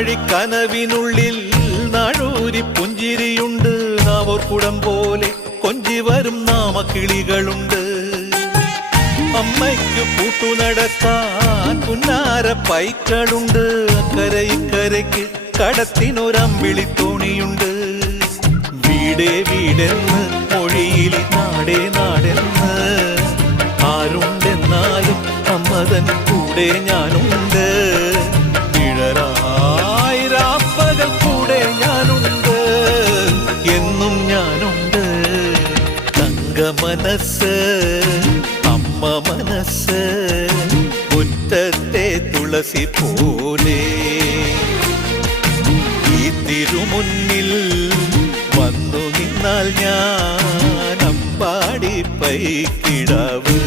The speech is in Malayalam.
നാഴിക്കനവിനുള്ളിൽ നാഴൂരി പുഞ്ചിരിയുണ്ട്. നാവോർക്കുടം പോലെ കൊഞ്ചി വരും നാമക്കിളികളുണ്ട്. അമ്മയ്ക്ക് കൂട്ടുനടക്കാൻ പുന്നാര പൈക്കളുണ്ട്. അക്കരെ ഇക്കരയ്ക്ക് കടത്തിനൊരമ്പിളിത്തോണിയുണ്ട്. വീടേ വീടെന്ന് മൊഴിയിൽ നാടേ നാടെന്ന് ആരുണ്ടെന്നാലും അമ്മതൻ കൂടെ ഞാനുണ്ട്. നിഴലായിരാപ്പകൽ കൂടെ ഞാനുണ്ട്, എന്നും ഞാനുണ്ട്. തങ്ക മനസ്സ് അമ്മ മനസ്സ് മുറ്റത്തെ തുളസി പോലെ ഈ തിരുമുന്നിൽ വന്നു നിന്നാൽ ഞാൻ അമ്പാടി പൈക്കിടാവ്.